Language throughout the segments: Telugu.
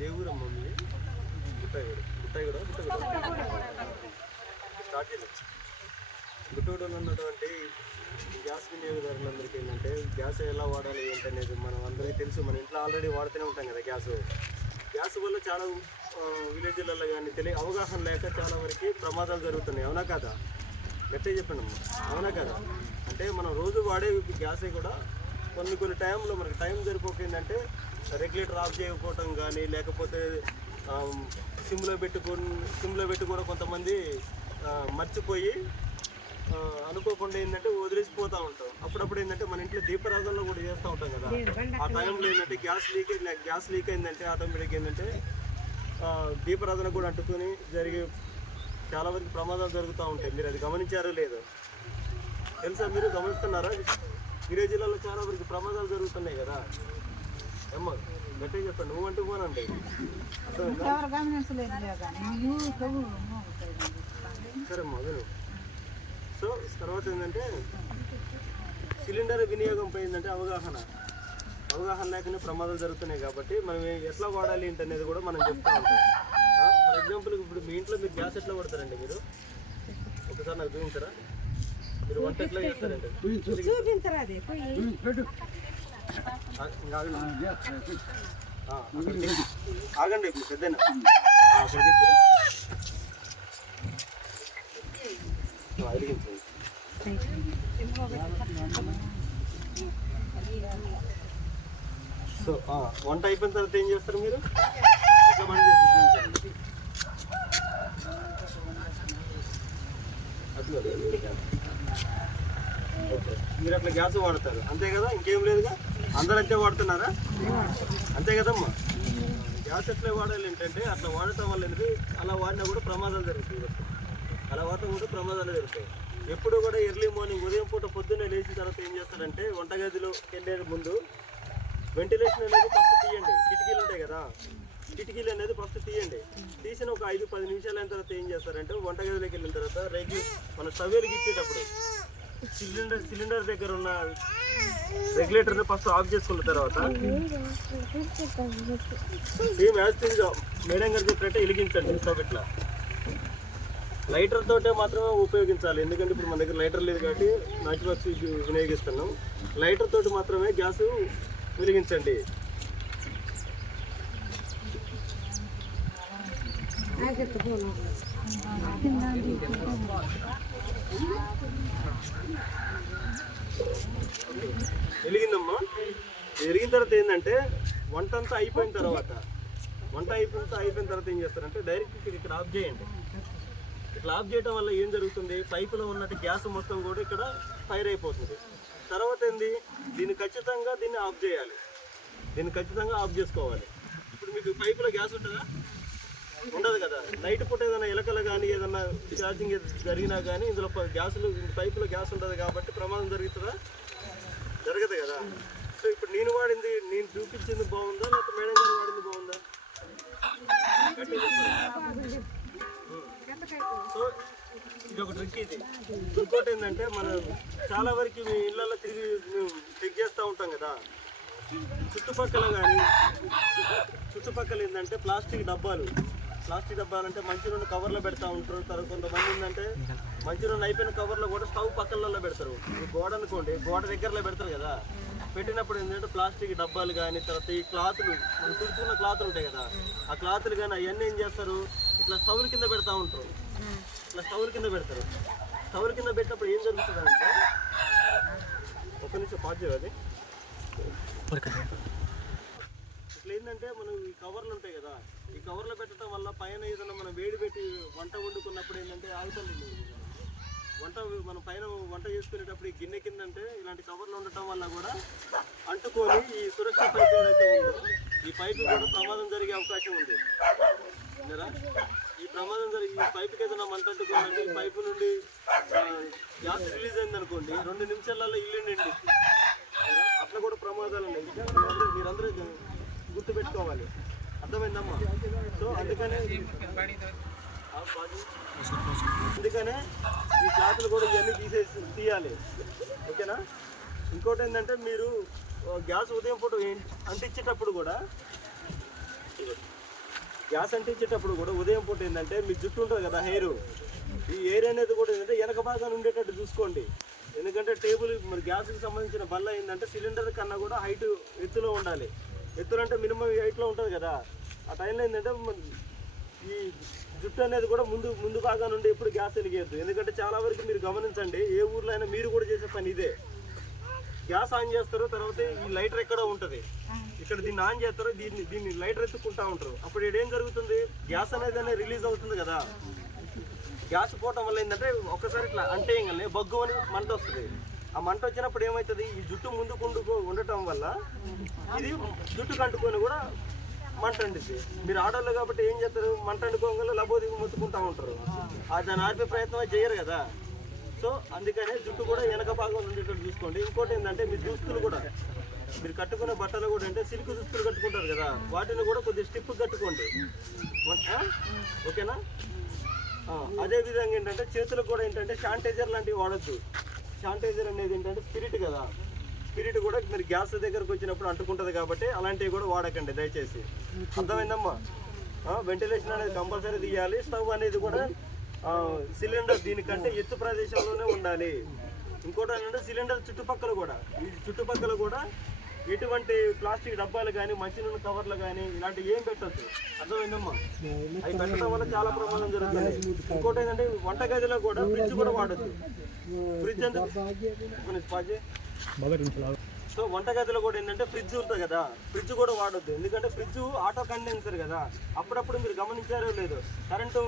ఏ ఊరమ్మా మీది? గుట్టాయిగూడ స్టార్ట్ చేయాలి. గుట్టగూడలో ఉన్నటువంటి గ్యాస్ వినియోగదారులందరికీ ఏంటంటే గ్యాస్ ఎలా వాడాలి ఏంటనేది మనం అందరికీ తెలుసు. మన ఇంట్లో ఆల్రెడీ వాడుతూనే ఉంటాం కదా గ్యాస్ వల్ల చాలా విలేజ్లలో కానీ అవగాహన లేక చాలా వరకు ప్రమాదాలు జరుగుతున్నాయి. అవునా కదా? గట్టిగా చెప్పండి అమ్మా, అవునా కదా? అంటే మనం రోజు వాడే గ్యాసే కూడా కొన్ని టైంలో మనకి టైం సరిపోయిందంటే రెగ్యులేటర్ ఆఫ్ చేయకపోవటం కానీ, లేకపోతే సిమ్లో పెట్టి కూడా కొంతమంది మర్చిపోయి అనుకోకుండా ఏంటంటే వదిలేసిపోతూ ఉంటాం. అప్పుడప్పుడు ఏంటంటే మన ఇంట్లో దీపరాధనలో కూడా చేస్తూ ఉంటాం కదా. ఆ టైంలో ఏంటంటే గ్యాస్ లీక్ అయిందంటే ఆటోమేటిక్ ఏంటంటే దీపరాధన కూడా అంటుకొని చాలా వరకు ప్రమాదాలు జరుగుతూ ఉంటాయి. మీరు అది గమనించారో లేదో తెలుసా? మీరు గమనిస్తున్నారా? విలేజ్లలో చాలా వరకు ప్రమాదాలు జరుగుతున్నాయి కదా. అమ్మ గట్టిగా చెప్పండి, నువ్వు అంటూ పోనండి. సరే అమ్మా అదే. సో తర్వాత ఏంటంటే సిలిండర్ వినియోగం పోయిందంటే అవగాహన లేకనే ప్రమాదాలు జరుగుతున్నాయి. కాబట్టి మనం ఎట్లా వాడాలి ఏంటనేది కూడా మనం చెప్తా ఉంటాం. ఫర్ ఎగ్జాంపుల్ ఇప్పుడు మీ ఇంట్లో మీరు గ్యాస్ ఎట్లా వాడతారండి? మీరు ఒకసారి నాకు చూపించరా? మీరు వంట ఎట్లా చేస్తారండి? ఆగండి ఇప్పుడు పెద్దనా సో వంట అయిపోయిన తర్వాత ఏం చేస్తారు మీరు? మీరు అట్లా గ్యాస్ వాడతారు అంతే కదా, ఇంకేం లేదుగా. అందరూ అంతే వాడుతున్నారా? అంతే కదమ్మా. గ్యాస్ ఎట్లా వాడాలి ఏంటంటే అట్లా వాడటం వల్ల అలా వాడినా కూడా ప్రమాదాలు జరుగుతాయి. అలా వాడటం కూడా ప్రమాదాలు జరుగుతాయి. ఎప్పుడు కూడా ఎర్లీ మార్నింగ్ ఉదయం పూట పొద్దున్నే లేచిన తర్వాత ఏం చేస్తారంటే వంటగదిలోకి వెళ్ళే ముందు వెంటిలేషన్ అనేది ఫస్ట్ తీయండి. కిటికీలు ఉంటాయి కదా, కిటికీలు అనేది ఫస్ట్ తీసిన ఒక 5-10 నిమిషాలు అయిన తర్వాత ఏం చేస్తారంటే వంటగదిలోకి వెళ్ళిన తర్వాత మన స్టవ్ వెలిగించేటప్పుడు సిలిండర్ దగ్గర ఉన్న రెగ్యులేటర్ని ఫస్ట్ ఆఫ్ చేసుకున్న తర్వాత సేమ్ యాజ్ మేడం గారు చెప్పినట్టే వెలిగించండి. స్టవ్ ఇట్లా లైటర్ తోటే మాత్రమే ఉపయోగించాలి. ఎందుకంటే ఇప్పుడు మన దగ్గర లైటర్ లేదు కాబట్టి మ్యాచ్ బాక్స్ వినియోగిస్తున్నాం. లైటర్ తోటి మాత్రమే గ్యాస్ వెలిగించండి. వెలిగిందమ్మా. వెలిగిన తర్వాత ఏంటంటే వంట అయిపోయిన తర్వాత ఏం చేస్తారంటే డైరెక్ట్ ఇక్కడ ఆఫ్ చేయండి. ఇట్లా ఆఫ్ చేయడం వల్ల ఏం జరుగుతుంది, పైపులో ఉన్నట్టు గ్యాస్ మొత్తం కూడా ఇక్కడ ఫైర్ అయిపోతుంది. తర్వాత దీన్ని ఖచ్చితంగా ఆఫ్ చేయాలి. ఖచ్చితంగా ఆఫ్ చేసుకోవాలి. ఇప్పుడు మీకు పైపులో గ్యాస్ ఉంటుందా? ఉండదు కదా. నైట్ పూట ఏదైనా ఎలకలు కానీ ఏదైనా ఛార్జింగ్ జరిగినా కానీ ఇందులో పైపులో గ్యాస్ ఉంటుంది కాబట్టి ప్రమాదం జరుగుతుందా? జరగదు కదా. సో ఇప్పుడు నేను చూపించింది బాగుందా లేకపోతే మేడం గారు వాడింది బాగుందా? సో ఇది ఒక ట్రిక్. ఇంకోటి ఏంటంటే మనం చాలా వరకు మీ ఇళ్ళల్లో తిరిగి చెక్ చేస్తూ ఉంటాం కదా. చుట్టుపక్కల ఏంటంటే ప్లాస్టిక్ డబ్బాలు అంటే మంచి నూనె కవర్లో పెడతా ఉంటారు. కొంతమంది ఏంటంటే మంచి నూనె అయిపోయిన కవర్లో కూడా స్టవ్ పక్కలలో పెడతారు. గోడ అనుకోండి, గోడ దగ్గరలో పెడతారు కదా. పెట్టినప్పుడు ఏంటంటే ప్లాస్టిక్ డబ్బాలు కానీ, తర్వాత ఈ క్లాతులు మనం తుడుచుకున్న క్లాతులు ఉంటాయి కదా, ఆ క్లాతులు కానీ అవన్నీ ఏం చేస్తారు, ఇట్లా స్టవ్ల కింద పెడతా ఉంటారు. స్టవ్ల కింద పెట్టినప్పుడు ఏం జరుగుతుంది అంటే, ఒక నిమిషం పాజ్ చేయాలి. ఇట్లా ఏంటంటే మనం ఈ కవర్లు ఉంటాయి కదా, ఈ కవర్లో పెట్టడం వల్ల పైన ఏదైనా మనం వేడి పెట్టి వంట వండుకున్నప్పుడు ఏంటంటే ఆగుతుంది. మనం పైన వంట చేసుకునేటప్పుడు ఈ గిన్నె కిందంటే ఇలాంటి కవర్లు ఉండటం వల్ల కూడా అంటుకొని ఈ సురక్ష పైపు ఏదైతే ఉందో ఈ పైపు కూడా ప్రమాదం జరిగే అవకాశం ఉంది. ఈ ప్రమాదం జరిగి ఈ పైపుకి ఏదైనా మంట అంటుకోవాలంటే ఈ పైపు నుండి గ్యాస్ రిలీజ్ అయింది అనుకోండి, 2 నిమిషాలలో ఇల్లు నిండి అట్లా కూడా ప్రమాదాలు ఉన్నాయి. మీరందరూ గుర్తుపెట్టుకోవాలి. అర్థమైందమ్మా? సో అందుకనే ఈ క్లాతులు కూడా ఇవన్నీ తీయాలి. ఓకేనా? ఇంకోటి ఏంటంటే మీరు గ్యాస్ ఉదయం పూట అంటించేటప్పుడు కూడా గ్యాస్ అంటించేటప్పుడు కూడా ఉదయం పూట ఏంటంటే మీ జుట్టు ఉంటుంది కదా హెయిర్, ఈ ఎయిర్ అనేది కూడా ఏంటంటే వెనక భాగాన్ని ఉండేటట్టు చూసుకోండి. ఎందుకంటే టేబుల్ మరి గ్యాస్కి సంబంధించిన బల్ల ఏంటంటే సిలిండర్ కన్నా కూడా హైట్ ఎత్తులో ఉండాలి. ఎత్తులో అంటే మినిమం హైట్లో ఉంటుంది కదా, ఆ టైంలో ఏంటంటే ఈ జుట్టు అనేది కూడా ముందు భాగా నుండి ఎప్పుడు గ్యాస్ వెలిగేయద్దు. ఎందుకంటే చాలా వరకు మీరు గమనించండి, ఏ ఊర్లో అయినా మీరు కూడా చేసే పని ఇదే. గ్యాస్ ఆన్ చేస్తారు, తర్వాత ఈ లైటర్ ఎక్కడో ఉంటుంది, ఇక్కడ దీన్ని ఆన్ చేస్తారు, దీన్ని లైటర్ ఎత్తుకుంటా ఉంటారు. అప్పుడు ఏం జరుగుతుంది, గ్యాస్ అనేది రిలీజ్ అవుతుంది కదా. గ్యాస్ పోవటం వల్ల ఏంటంటే ఒక్కసారి ఇట్లా అంటేయగానే బగ్గు అని మంట వస్తుంది. ఆ మంట వచ్చినప్పుడు ఏమవుతుంది, ఈ జుట్టు ముందుకు ఉండటం వల్ల ఇది జుట్టు కంటుకొని కూడా మంట అండిద్ది. మీరు ఆడవాళ్ళు కాబట్టి ఏం చేస్తారు, మంట అండుకోగల లబోదిగి మొత్తుకుంటా ఉంటారు, దాన్ని ఆర్పే ప్రయత్నం చేయరు కదా. సో అందుకనే జుట్టు కూడా వెనక భాగం ఉండేటట్టు చూసుకోండి. ఇంకోటి ఏంటంటే మీ దుస్తులు కూడా, మీరు కట్టుకునే బట్టలు కూడా అంటే సిల్క్ దుస్తులు కట్టుకుంటారు కదా, వాటిని కూడా కొద్దిగా స్టిప్ కట్టుకోండి, ఓకేనా. అదేవిధంగా ఏంటంటే చేతులకు కూడా ఏంటంటే శానిటైజర్ లాంటివి వాడద్దు. శానిటైజర్ అనేది ఏంటంటే స్పిరిట్ కదా, స్పిరిట్ కూడా మీరు గ్యాస్ దగ్గరకు వచ్చినప్పుడు అంటుకుంటుంది కాబట్టి అలాంటివి కూడా వాడకండి దయచేసి. అర్థమైందమ్మా. వెంటిలేషన్ అనేది కంపల్సరీ తీయాలి. స్టవ్ అనేది కూడా సిలిండర్ దీనికంటే ఎత్తు ప్రదేశంలోనే ఉండాలి. ఇంకోటి ఏంటంటే సిలిండర్ చుట్టుపక్కల కూడా ఎటువంటి ప్లాస్టిక్ డబ్బాలు కానీ మంచినూనె కవర్లు కానీ ఇలాంటివి ఏం పెట్టద్దు. అర్థమైందమ్మా. అవి పెట్టడం వల్ల చాలా ప్రమాదం జరుగుతుంది. ఇంకోటి ఏంటంటే వంటగదిలో కూడా ఫ్రిడ్జ్ కూడా వాడద్దు. ఫ్రిడ్జ్ అంటే సో వంటగదిలో కూడా ఏంటంటే ఫ్రిడ్జ్ ఉంటుంది కదా, ఫ్రిడ్జ్ కూడా వాడొద్దు. ఎందుకంటే ఫ్రిడ్జ్ ఆటో కండెన్సర్ కదా, అప్పుడప్పుడు మీరు గమనించారో లేదు, కరెంటు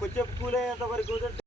కొంచెం కూల్ అయ్యేంత వరకు